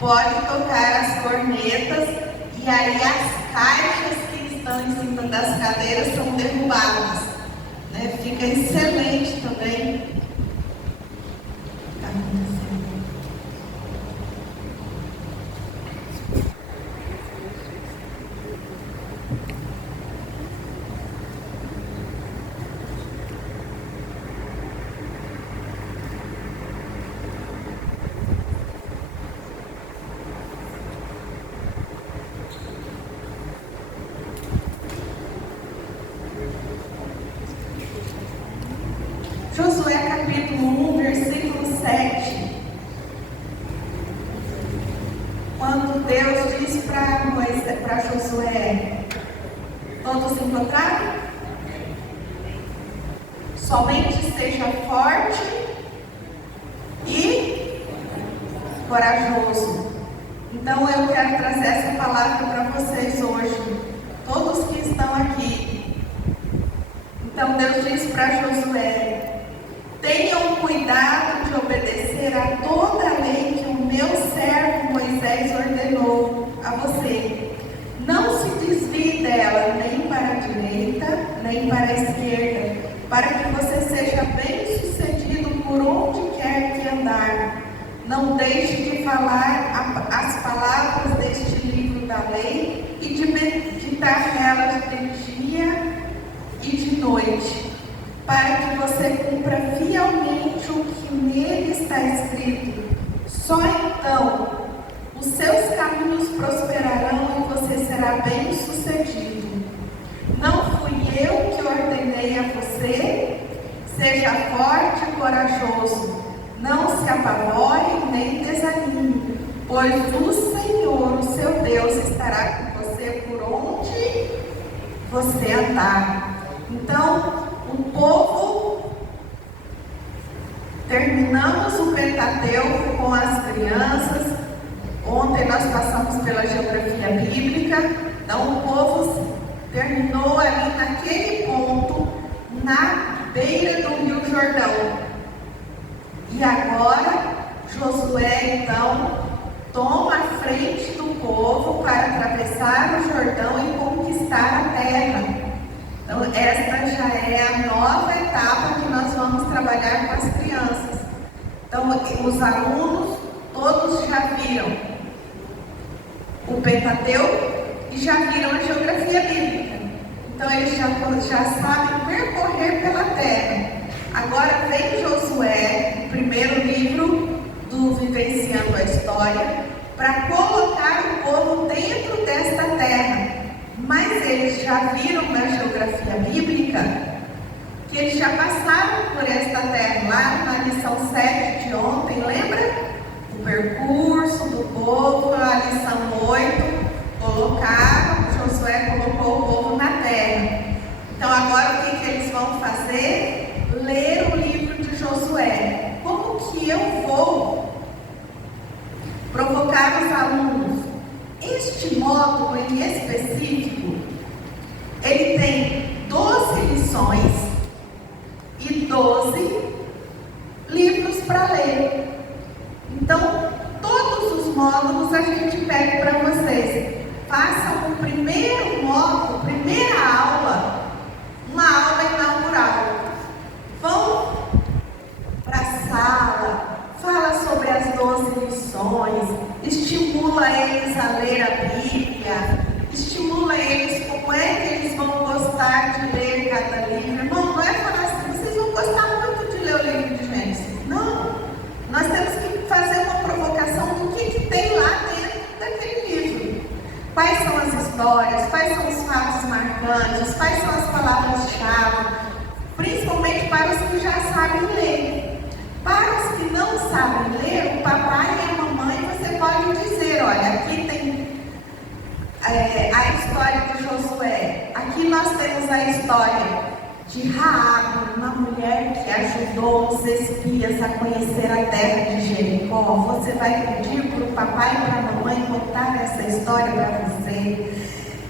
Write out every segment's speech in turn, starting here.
pode tocar as cornetas e aí as caixas que estão em cima das cadeiras são derrubadas, né? Fica excelente também. Josué capítulo 1, versículo 7. Quando Deus diz para Josué: todos se encontraram? Somente seja forte e corajoso. Então eu quero trazer essa palavra para vocês hoje, todos que estão aqui. Então Deus diz para Josué: tenham cuidado de obedecer a toda a lei que o meu servo Moisés ordenou a você. Não se desvie dela nem para a direita, nem para a esquerda, para que você seja bem sucedido por onde quer que andar. Não deixe de falar as palavras deste livro da lei e de meditar nelas de dia e de noite, para que você cumpra fielmente o que nele está escrito. Só então os seus caminhos prosperarão e você será bem sucedido. Não fui eu que ordenei a você? Seja forte e corajoso. Não se apavore nem desanime, pois o Senhor, o seu Deus, estará com você por onde você andar. Então, o povo, terminamos o Pentateuco com as crianças. Ontem nós passamos pela geografia bíblica. Então, o povo terminou ali naquele ponto, na beira do Rio Jordão. E agora, Josué, então, toma a frente do povo para atravessar o Jordão e conquistar a terra. Então, esta já é a nova etapa que nós vamos trabalhar com as crianças. Então, os alunos, todos já viram o Pentateuco e já viram a geografia bíblica. Então, eles já sabem percorrer pela terra. Agora vem Josué, o primeiro livro do Vivenciando a História, para colocar o povo dentro desta terra. Mas eles já viram na geografia bíblica que eles já passaram por esta terra. Lá na lição 7 de ontem, lembra? O percurso do povo, a lição 8, Josué colocou o povo na terra. Então agora o que eles vão fazer? Ler o livro de Josué. Como que eu vou provocar os alunos? Este módulo em específico, ele tem 12 lições e 12 livros para ler. Então, todos os módulos a gente pede para vocês. Façam o primeiro módulo, primeira aula, uma aula inaugural. Vão para a sala, fala sobre as 12 lições, estimula eles a ler a Bíblia, estimula eles como é que eles vão gostar de ler cada livro. Irmão, não é falar assim, vocês vão gostar muito de ler o livro de Gênesis. Não, nós temos que fazer uma provocação do que tem lá dentro daquele livro. Quais são as histórias, quais são os fatos marcantes, quais são as palavras-chave, principalmente para os que já sabem ler. Para os que não sabem ler, o papai e a mamãe, você pode dizer, olha, aqui tem a história de Josué. Aqui nós temos a história de Raabe, uma mulher que ajudou os espias a conhecer a terra de Jericó. Você vai pedir para o papai e para a mamãe contar essa história para você.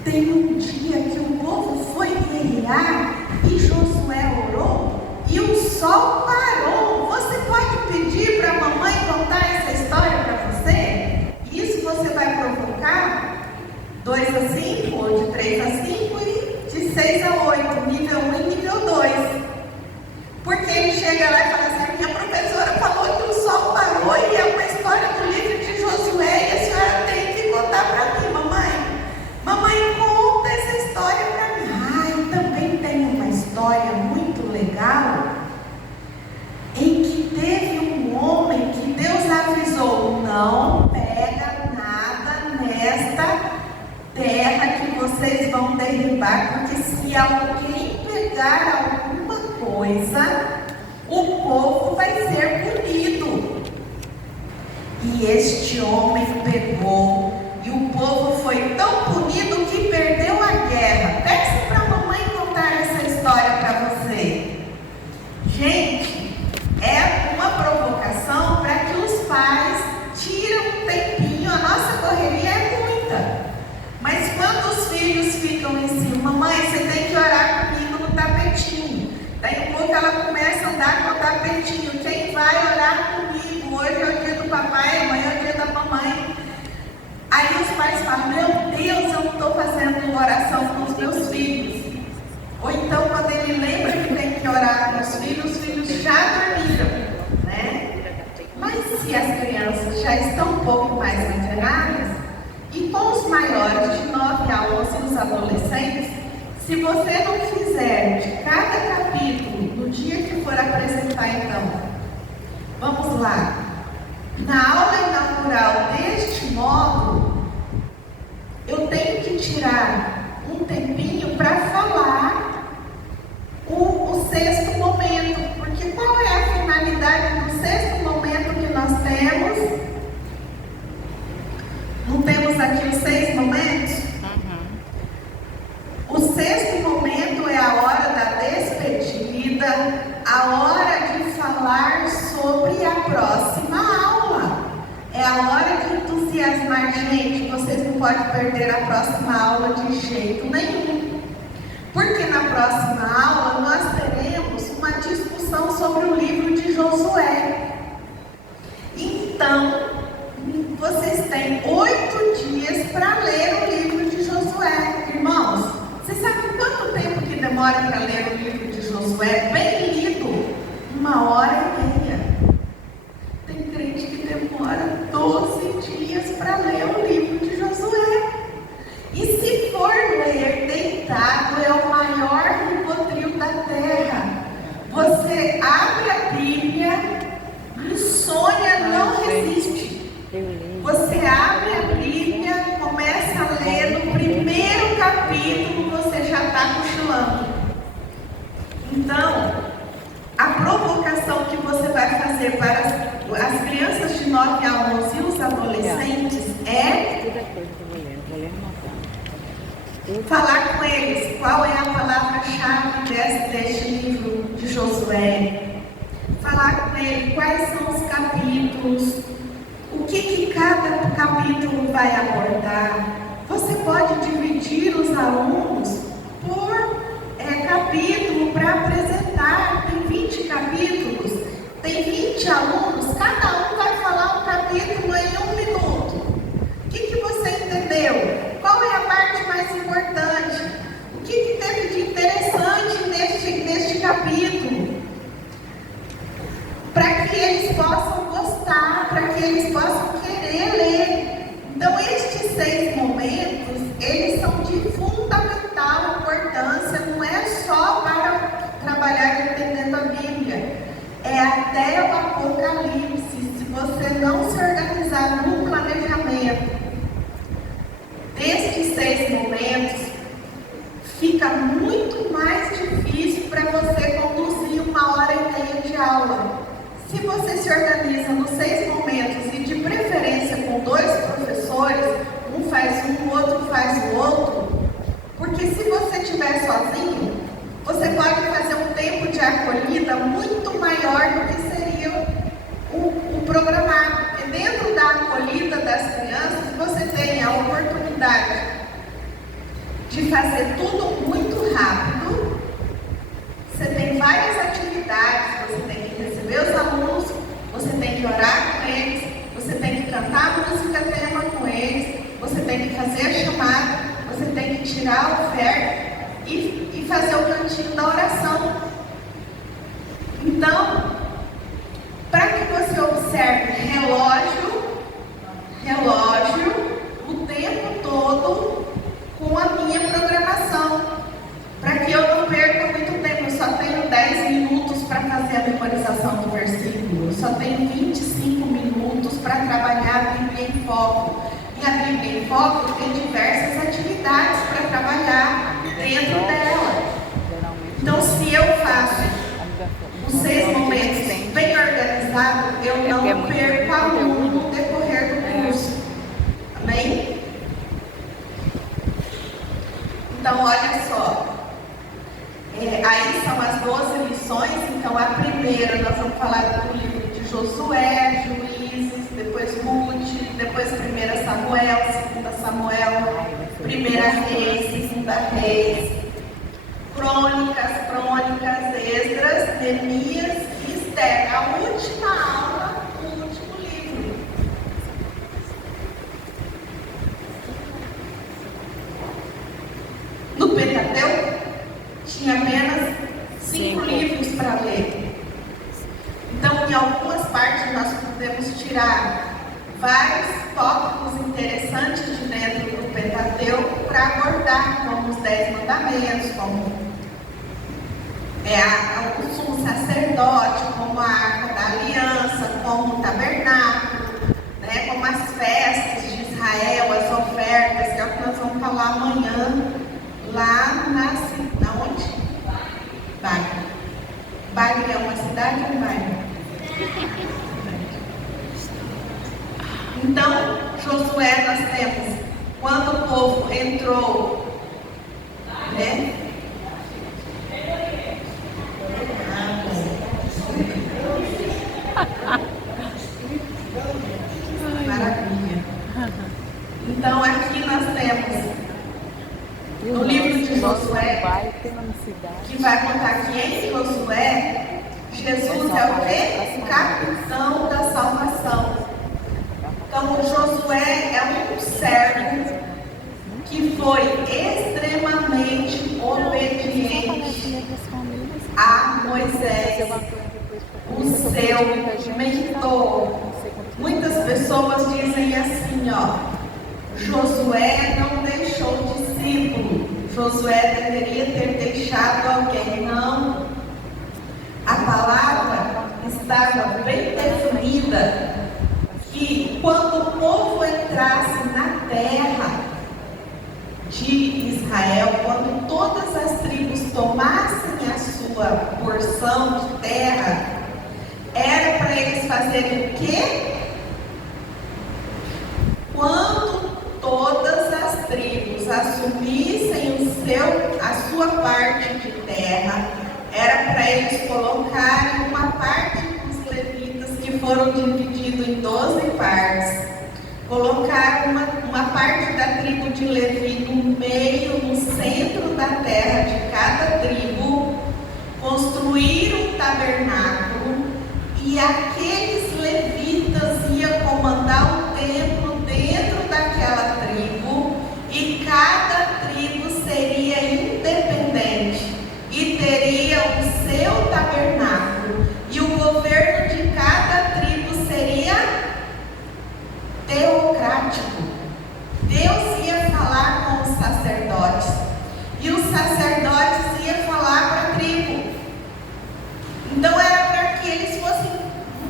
Tem um dia que o povo foi guerrear e Josué orou e o sol parou. Você pode pedir para a mamãe contar essa história para você? Isso 2 a 5, ou de 3 a 5 e de 6 a 8, nível 1 e nível 2. Porque ele chega lá e fala assim: minha professora falou que o sol parou e é uma história do livro de Josué e a senhora tem que contar para mim, mamãe. Mamãe, conta essa história para mim. E também tem uma história muito legal em que teve um homem que Deus avisou: não pega nada nesta terra que vocês vão derribar, porque se alguém pegar alguma coisa, o povo vai ser punido. E este homem pegou, e o povo foi tão punido que perdeu a guerra. Peça para a mamãe contar essa história para você. Gente, é uma provocação para que os pais tirem um tempinho. A nossa correria é muita, mas quando os filhos ficam em cima: mamãe, você tem que orar comigo no tapetinho. Daí um pouco ela começa a andar com o tapetinho: quem vai orar comigo? Hoje é o dia do papai, amanhã é o dia da mamãe. Aí os pais falam: meu Deus, eu não estou fazendo oração com os meus filhos. Ou então, quando ele lembra que tem que orar com os filhos já dormiram, né? Mas se as crianças já estão um pouco mais antenadas, e com os maiores de 9 a 11 e os adolescentes, se você não fizer de cada capítulo no dia que for apresentar, então, vamos lá, na aula inaugural deste módulo, eu tenho que tirar um tempinho para falar o sexto momento, porque qual é a finalidade do sexto momento que nós temos? Não temos aqui os 6 momentos? O sexto momento é a hora da despedida, a hora de falar sobre a próxima aula. É a hora de entusiasmar. Gente, vocês não podem perder a próxima aula de jeito nenhum. Porque na próxima aula nós teremos uma discussão sobre o livro de Josué. Então, vocês têm 8 dias para ler o livro de Josué. Irmãos, vocês sabem quanto tempo que demora para ler o livro de Josué? Bem lido, 1h30. Tem crente que demora 12 dias para ler o livro de Josué. E se for ler deitado, é o maior rivotril da terra. Você abre a Bíblia e Sônia não resiste. Você abre a Bíblia, começa a ler no primeiro capítulo, você já está cochilando. Então, a provocação que você vai fazer para as crianças de 9 a 11 e os adolescentes é falar com eles qual é a palavra-chave deste livro de Josué. Falar com eles quais são os capítulos, o que cada capítulo vai abordar. Você pode dividir os alunos por capítulo para apresentar. Tem 20 capítulos, tem 20 alunos, cada um vai falar um capítulo em 1 minuto. O que você entendeu? Qual é a parte mais importante? O que teve de interessante neste capítulo? Para que eles possam gostar, para que eles possam querer ler. Então, estes 6 momentos, eles são de fundamental importância, não é só para trabalhar entendendo a Bíblia, é até o Apocalipse. Se você não se organizar no planejamento destes 6 momentos, fica muito mais difícil para você conduzir 1h30 de aula. Se você se organiza nos 6 momentos e de preferência com 2 professores, um faz um, o outro faz o outro, porque se você estiver sozinho, você pode fazer um tempo de acolhida muito maior do que seria o programado. Porque dentro da acolhida das crianças, você tem a oportunidade de fazer tudo muito rápido. Você tem várias atividades, você tem que receber os alunos, você tem que orar com eles, você tem que cantar música tema com eles, você tem que fazer a chamada, que tirar a oferta e fazer o cantinho da oração. Então, para que você observe relógio, o tempo todo com a minha programação, para que eu não perca muito tempo. Eu só tenho 10 minutos para fazer a memorização do versículo, eu só tenho 25 minutos para trabalhar a Bíblia em Foco. E a Bíblia em Foco tem diversas atividades para trabalhar dentro dela. Então, se eu faço os 6 momentos bem organizados, eu não perco aluno no decorrer do curso. Amém? Então, olha só. Aí são as 12 lições. Então, a primeira nós vamos falar do livro de Josué, Juízes, depois Ruth, depois 1 Samuel, 2 Samuel, 1 Reis, 2 Reis, Crônicas, Esdras, Neemias e Esther. A última aula, o último livro. No Pentateuco, tinha apenas 5 livros para ler. Então, em algumas partes, nós podemos tirar vários tópicos interessantes de dentro do Pentateuco para abordar, como os 10 mandamentos, como o sumo sacerdote, como a arca da aliança, como o tabernáculo, né, como as festas de Israel, as ofertas, que é o que nós vamos falar amanhã, lá na onde? Bagre. Bagre é uma cidade ou Bagre? Então, Josué, nós temos, quando o povo entrou, né? Maravilha. Então, aqui nós temos no livro de Josué, que vai contar que em Josué, Jesus é o quê? O capitão da salvação. Então, Josué é um servo que foi extremamente obediente a Moisés, o seu mentor. Muitas pessoas dizem assim, Josué não deixou discípulo, Josué deveria ter deixado alguém. Não. A palavra estava bem definida que quando o povo entrasse na terra de Israel, quando todas as tribos tomassem a sua porção de terra, era para eles fazerem o quê? Quando todas as tribos assumissem a sua parte de terra, era para eles colocarem uma parte dos levitas, que foram divididos em 12 partes, colocar uma parte da tribo de Levi no meio, no centro da terra de cada tribo, construir um tabernáculo, e aqueles levitas iam comandar o templo dentro daquela tribo, e cada tribo seria independente e teria o seu tabernáculo, e o governo de cada tribo seria teocrático. Deus ia falar com os sacerdotes e os sacerdotes iam falar para a tribo. Então era para que eles fossem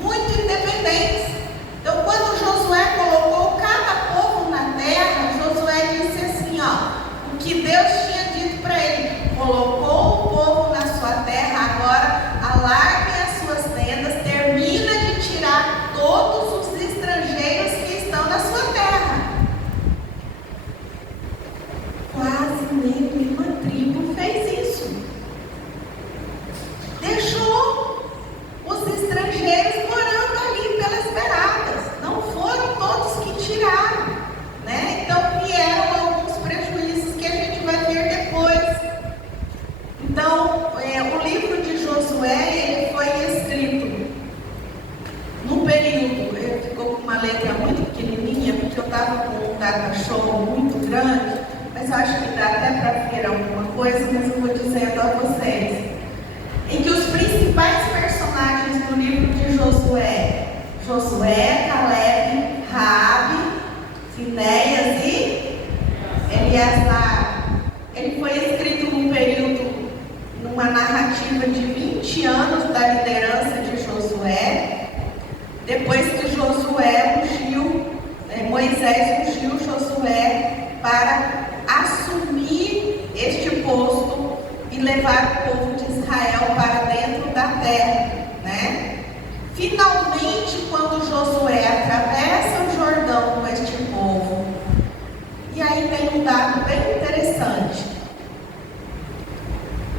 muito independentes. Então, quando Josué colocou cada povo na terra, Josué disse assim, o que Deus tinha dito para ele: colocou o povo na sua terra, agora alarguem as suas tendas, termina de tirar todos os estrangeiros que estão na sua terra. Quase nenhuma tribo fez isso. Deixou os estrangeiros morando ali pelas beiradas. Não foram todos que tiraram, né? Então vieram alguns prejuízos que a gente vai ver depois. Então, o livro de Josué, ele foi escrito no período, ele ficou com uma letra muito pequenininha, porque eu estava com um data show muito grande, mas eu acho que dá até para ver alguma coisa, mas eu vou dizendo a vocês. Em que os principais personagens do livro de Josué, Caleb, Raabe, Finéias e Eleazar. Ele foi escrito num período, numa narrativa de 20 anos da liderança de Josué. Depois que Josué Moisés ungiu Josué para assumir este posto e levar o povo de Israel para dentro da terra, né? Finalmente, quando Josué atravessa o Jordão com este povo, e aí tem um dado bem interessante.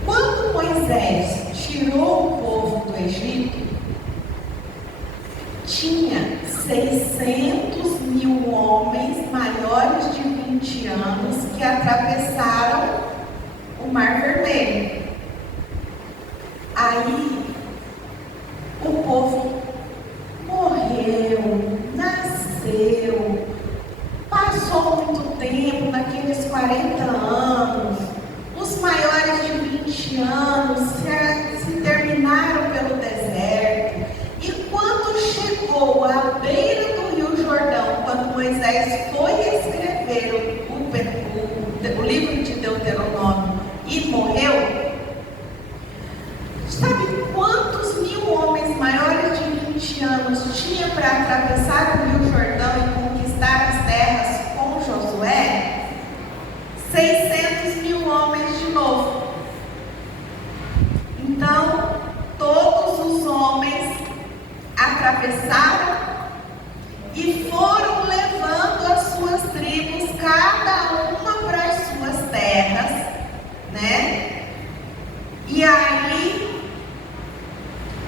Quando Moisés tirou o povo do Egito, tinha 600.000 homens maiores de 20 anos que atravessaram o Mar Vermelho. Aí o povo morreu, nasceu, passou muito tempo naqueles 40 anos, os maiores de 20 anos se terminaram pelo deserto. E quando chegou à beira do Rio Jordão, quando Moisés foi escrever o livro de Deuteronômio e morreu, sabe quantos mil homens maiores de 20 anos tinha para atravessar o Rio Jordão e conquistar as terras com Josué? 600.000 homens de novo. Então, todos os homens atravessaram e foram levando as suas tribos, cada uma para as suas terras, né? E aí,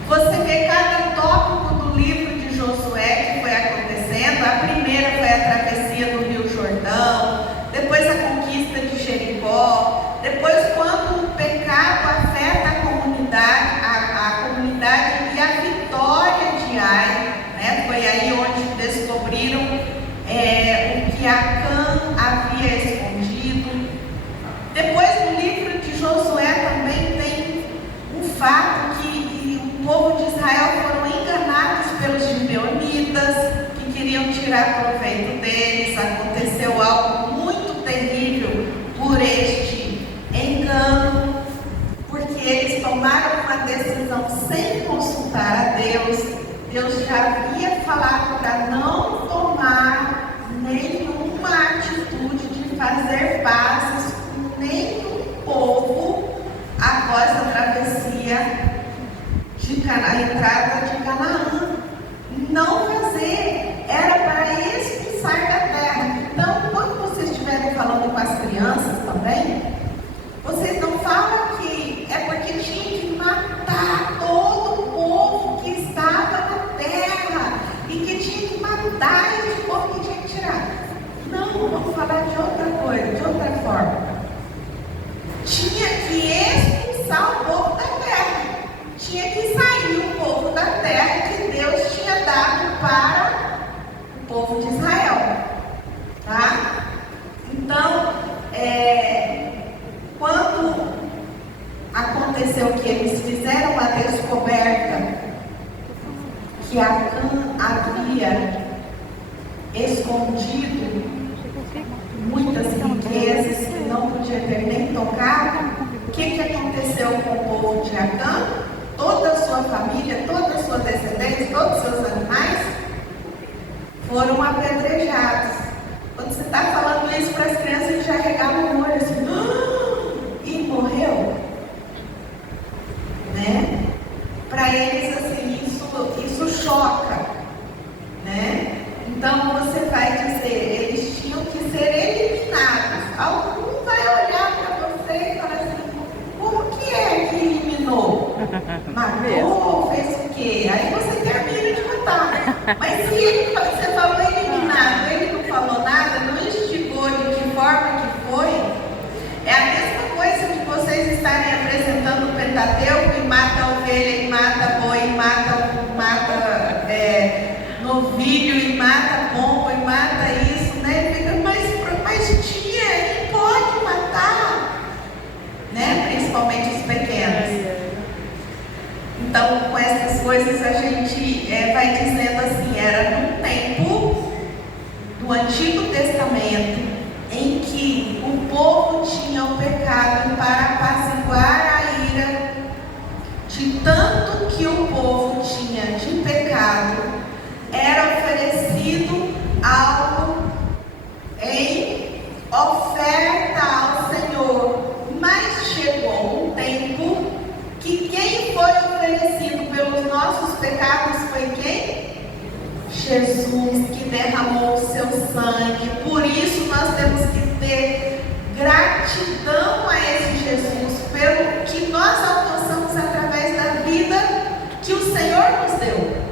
você vê cada tópico do livro de Josué que foi acontecendo. A primeira foi a travessia do Rio Jordão, depois a conquista de Jericó, depois quando o pecado afeta a comunidade e a vitória de Ai, né? Foi aí onde descobriram o que Acã havia escondido. Depois no livro de Josué também tem o fato que o povo de Israel foram enganados pelos gibeonitas, que queriam tirar proveito deles. Aconteceu algo muito terrível por este engano, porque eles tomaram uma decisão sem consultar a Deus. Deus já havia falado para não tomar nenhuma atitude de fazer pazes com nenhum povo após a travessia a entrada de Canaã. Não fazer, era para expulsar da terra. Então, quando vocês estiverem falando com as crianças também, vocês não falam que é porque tinha que matar todo o povo que estava na terra e que tinha que matar esse povo que tinha que tirar. Não, vamos falar de outra coisa, de outra forma. Tinha que expulsar o povo da terra. Tinha que sair o povo da terra que Deus tinha dado para o povo de Israel. Tá? Então, quando aconteceu que eles fizeram a descoberta que Acã havia escondido muitas riquezas que não podia ter nem tocado, o que aconteceu com o povo de Acã? Toda a sua família, toda a sua descendência, todos os seus animais foram apedrejados. Quando você está falando isso para as crianças, eles já regalam o olho assim, e morreu, né? Para eles, assim, isso choca, né? Então você vai dizer, eles tinham que ser eliminados. Algum vai olhar para você e falar assim, como que é que eliminou? Matou, fez o quê? Aí você termina de matar. Mas se você falou eliminado, ele não falou nada, não instigou de que forma que foi, é a mesma coisa de vocês estarem apresentando o Pentateuco e mata a ovelha, e mata boi, e mata novilho, e mata pombo, e mata isso, né? Mas tia, não pode coisas a gente vai dizendo assim, era no tempo do Antigo Testamento em que o povo tinha o pecado para apaziguar a ira, de tanto que o povo tinha de pecado, era oferecido algo em oferta ao Senhor. Mas chegou um tempo que quem foi oferecido pelos nossos pecados foi quem? Jesus, que derramou o seu sangue. Por isso nós temos que ter gratidão a esse Jesus pelo que nós alcançamos através da vida que o Senhor nos deu.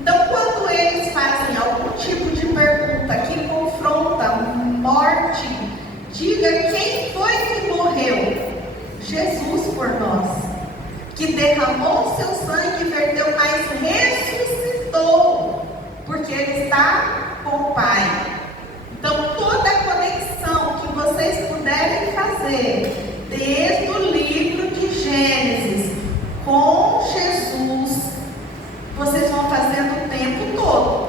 Então, quando eles fazem algum tipo de pergunta que confronta morte, diga quem foi que morreu? Jesus por nós, que derramou o seu sangue e verteu, mas ressuscitou, porque Ele está com o Pai. Então, toda a conexão que vocês puderem fazer, desde o livro de Gênesis, com Jesus, vocês vão fazendo o tempo todo,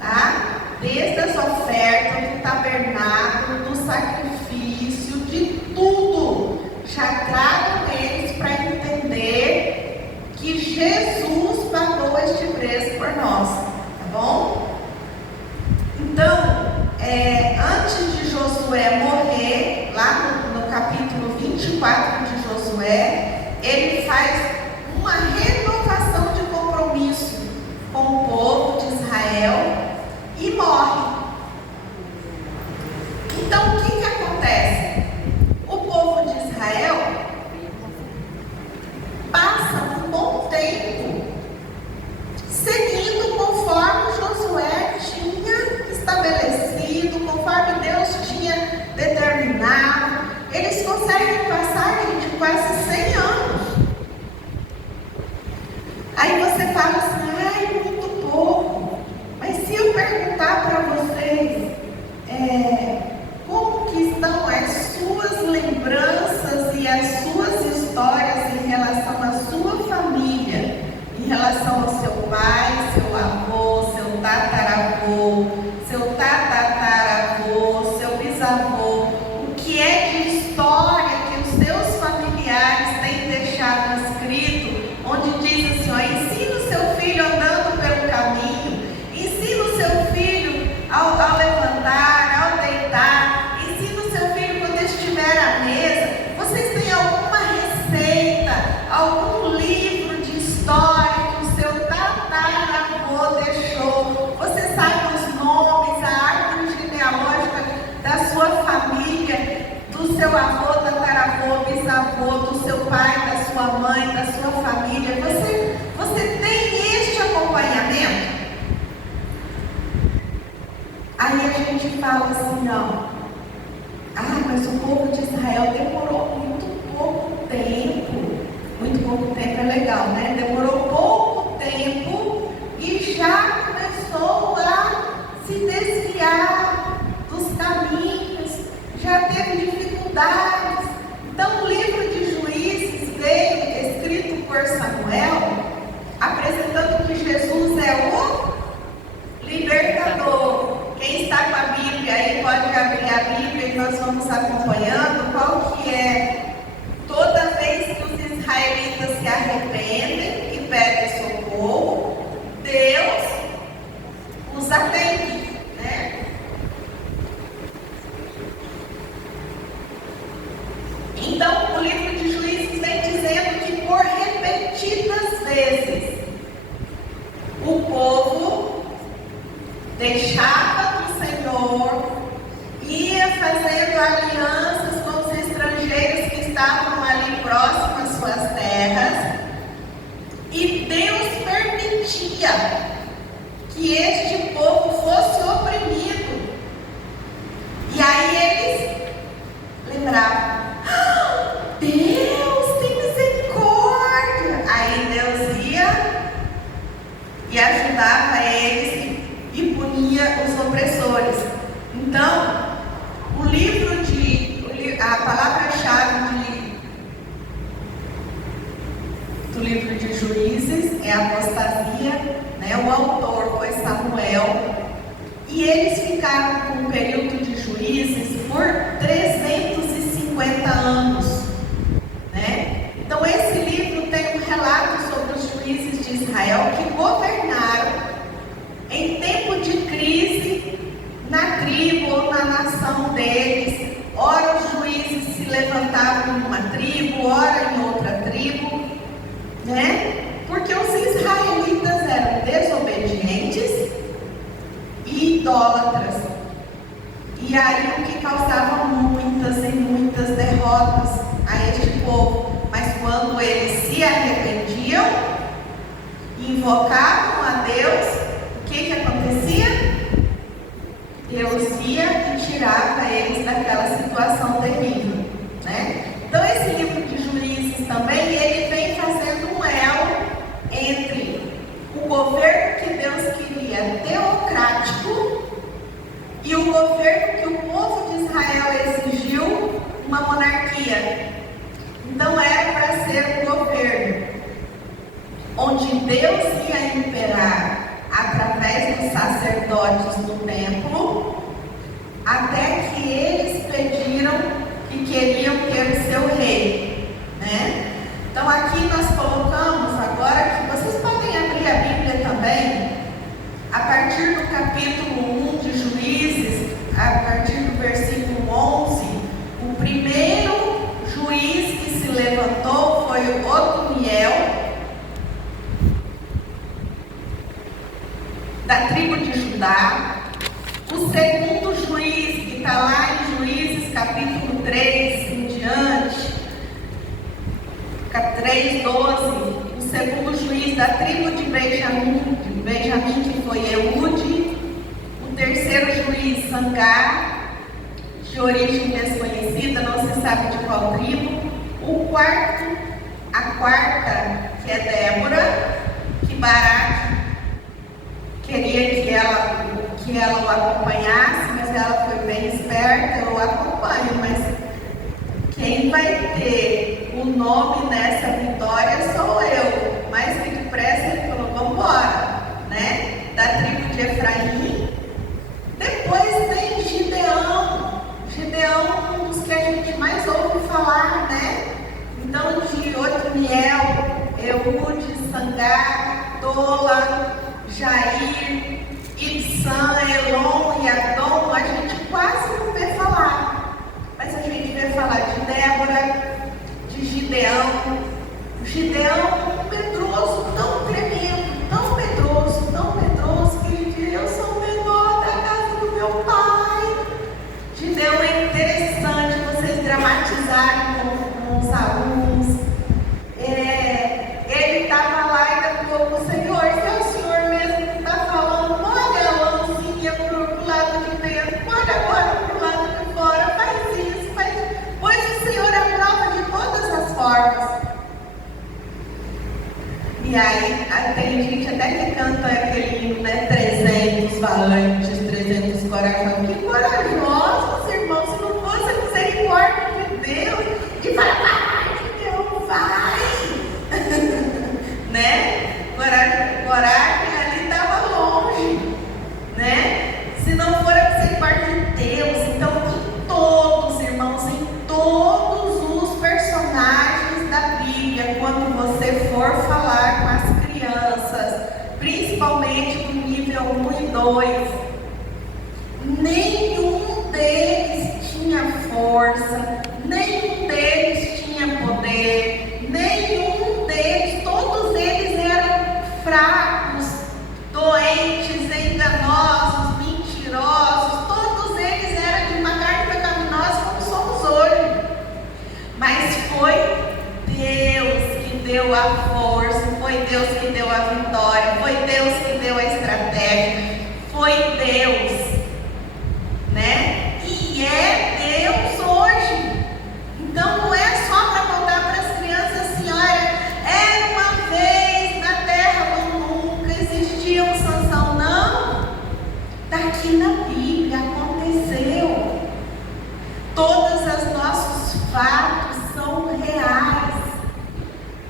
tá? Desde as ofertas, do tabernáculo, do sacrifício, de tudo. Já tragam eles para entender que Jesus pagou este preço por nós, tá bom? Então, antes de Josué morrer, lá no capítulo 24 de Josué, ele faz uma renovação de compromisso com o povo de Israel e morre. Então, o que acontece? O povo de Israel passa um bom tempo seguindo conforme Josué tinha estabelecido, conforme Deus tinha determinado. Eles conseguem passar de quase 100 anos. Aí você fala assim, ai, muito pouco. Mas se eu perguntar para vocês, como que estão as suas lembranças e as suas histórias em relação à sua família, em relação ao seu pai, seu avô, seu tataravô, seu tatataravô, seu bisavô, o que é de história que os seus familiares têm deixado escrito, onde diz assim, ensina o seu filho andando pelo caminho, ensina o seu filho ao levantar, ao deitar, ensina o seu filho quando estiver à mesa. Vocês têm alguma receita, algum livro de história que o seu tataravô deixou? Você sabe os nomes, a árvore genealógica da sua família, do seu avô, tataravô, bisavô, do seu pai, da sua mãe, da sua família. Você tem este acompanhamento? Aí a gente fala assim, não. Mas o povo de Israel demorou muito pouco tempo. Muito pouco tempo é legal, né? Demorou pouco tempo e já começou a se desviar dos caminhos, já teve dificuldades. Então o livro de Juízes veio escrito por Samuel, apresentando que Jesus é o libertador. Quem está com a Bíblia aí pode abrir a Bíblia e nós vamos acompanhando qual que é. Toda vez que os israelitas se arrependem e pedem socorro, Deus os atende, né? Então, o livro de Juízes vem dizendo que por repetidas vezes o povo deixava do Senhor, ia fazendo alianças com os estrangeiros que estavam ali próximos às suas terras, e Deus permitia que este povo fosse oprimido. E aí eles lembravam, Deus tem misericórdia. Aí Deus ia e ajudava eles e punia os opressores. Então, a palavra-chave do livro de Juízes é a apostasia, né? O autor foi Samuel, e eles ficaram com um período de juízes por 350 anos, né? Então esse livro tem um relato sobre os juízes de Israel que governaram em tempo de crise na tribo ou na nação deles. Ora os juízes se levantavam em uma tribo, ora em outra tribo, né? Porque os israelitas eram desobedientes e idólatras. E aí o que causava muitas e muitas derrotas a este povo. Mas quando eles se arrependiam, invocavam a Deus, o que acontecia? Deus ia e tirava eles daquela situação terrível, né? Então esse livro de Juízes também, ele vem fazendo um elo entre o governo que Deus queria teocrático e o governo que o povo de Israel exigiu, uma monarquia. Então era para ser um governo onde Deus ia imperar através dos sacerdotes do templo, até que eles pediram que queriam ter o seu rei, né? Então aqui nós colocamos agora, que vocês podem abrir a Bíblia também, a partir do capítulo 1 de Juízes, a partir do versículo 11, o primeiro juiz que se levantou foi o Otoniel, da tribo de Judá. O segundo juiz, que está lá em Juízes capítulo 3 em diante, 3:12, o segundo juiz da tribo de Benjamim, que foi Eude. O terceiro juiz, Sangar, de origem desconhecida, não se sabe de qual tribo. A quarta, que é Débora, que Baraque queria que ela o acompanhasse, mas ela foi bem esperta. Eu acompanho, mas quem vai ter o nome nessa vitória sou eu. Mais que depressa ele falou, vamos embora, né? Da tribo de Efraim. Depois vem Gideão, um dos que a gente mais ouve falar, né? Então de Otoniel, Eude, Sangar, Tola, Jair, Ibsã, Elon e Adom, a gente quase não vê falar. Mas a gente vê falar de Débora, de Gideão. Gideão, medroso, tão tremendo, tão medroso, que ele diz, eu sou o menor da casa do meu pai. Gideão, é interessante vocês dramatizarem com os alunos. Ele estava lá e daqui a pouco, o Senhor, se é o Senhor mesmo que está falando, olha a mãozinha para o lado de dentro, olha agora para o lado de fora, faz isso, pois o Senhor é prova de todas as formas. E aí, tem gente até que canta aquele hino, né? 300 valentes, 300 corações. Que corajosos, irmãos, se não fosse a misericórdia de Deus, e vai, Deus vai. Né? Coragem ali estava longe, né? Se não for a misericórdia de Deus, então em todos, irmãos, em todos os personagens da Bíblia, quando você for falar com as crianças, principalmente do nível 1 e 2, nenhum deles tinha força, nenhum deles tinha poder, todos eles eram fracos, doentes, enganosos, mentirosos, todos eles eram de uma carne pecaminosa como somos hoje. Mas foi Deus que deu a força, foi Deus que deu a vitória, foi Deus que deu a estratégia, foi Deus, né? E é Deus hoje. Então não é só para contar para as crianças assim, olha, era uma vez na terra do nunca existia um Sansão, não. Daqui na Bíblia aconteceu. Todos os nossos fatos são reais,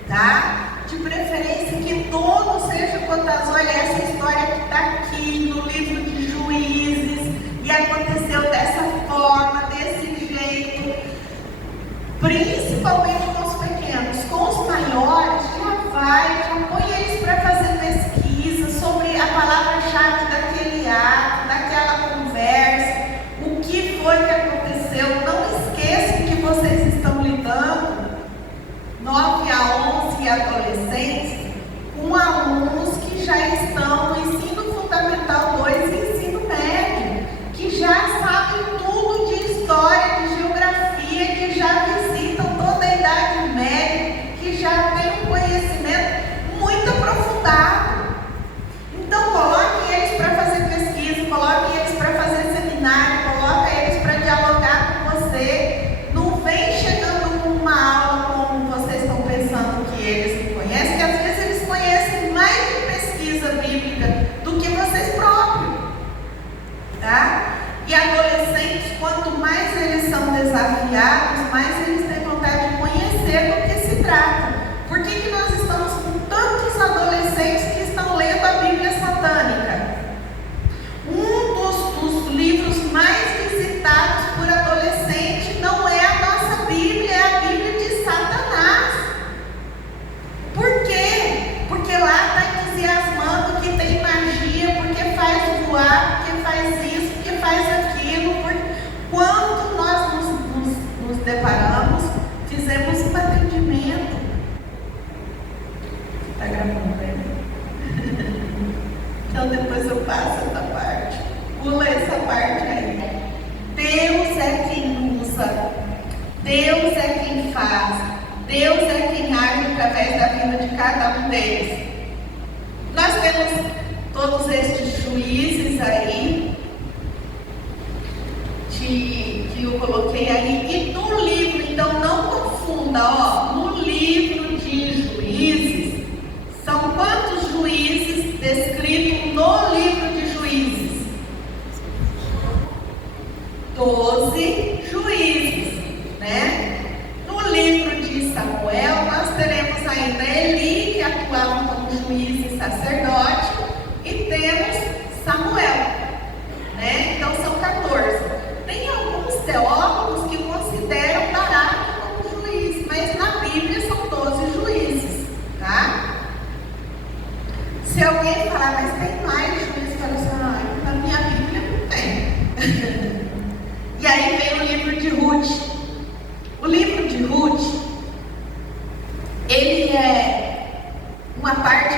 tá? De preferência que todos sejam contados. Olha, essa história que está aqui no livro de Juízes, e aconteceu dessa forma, desse jeito. Principalmente com os pequenos. Com os maiores, já põe eles para fazer pesquisa sobre a palavra-chave daquele ato, daquela conversa, o que foi que aconteceu. Não esqueçam que vocês estão lidando, 9 a 11 adolescentes, com alunos que já estão no ensino fundamental 2 e ensino médio, que já sabem tudo de história, de geografia, que já visitam toda a Idade Média, que já têm um conhecimento muito aprofundado. Então coloquem eles para fazer pesquisa, coloquem eles para fazer seminário, coloquem eles para dialogar com você. Não vem chegando com uma aula como vocês estão pensando que eles não conhecem, que às vezes eles conhecem mais de pesquisa bíblica do que vocês próprios, tá? E adolescentes, quanto mais eles são desafiados, mais eles têm vontade de conhecer do que se trata. Por que nós estamos com tantos adolescentes que estão lendo a Bíblia satânica? Um dos livros mais visitados por adolescente não é a nossa Bíblia, é a Bíblia de Satanás. Por quê? Porque lá está entusiasmando que tem magia, porque faz voar, porque faz isso, porque faz aquilo. Quando nós nos deparamos, fizemos um atendimento. Está gravando, né? Então depois eu passo essa parte. Pula essa parte aí. Deus é quem usa. Deus é quem faz. Deus é quem age através da vida de cada um deles. Nós temos todos estes juízes aí, que eu coloquei aí. E no livro, então não confunda, no livro de Juízes, são quantos juízes descritos no livro de Juízes? 12 juízes, né? No livro de Samuel, nós teremos ainda Eli, que atuava como juiz e sacerdote, e temos Samuel, né? Então são 14. Tem alguns teólogos que consideram Baraque como juiz, mas na Bíblia são 12 juízes, tá? Se alguém falar, mas tem mais juízes, fala assim, na minha Bíblia não tem. E aí vem o livro de Ruth. O livro de Ruth, ele é uma parte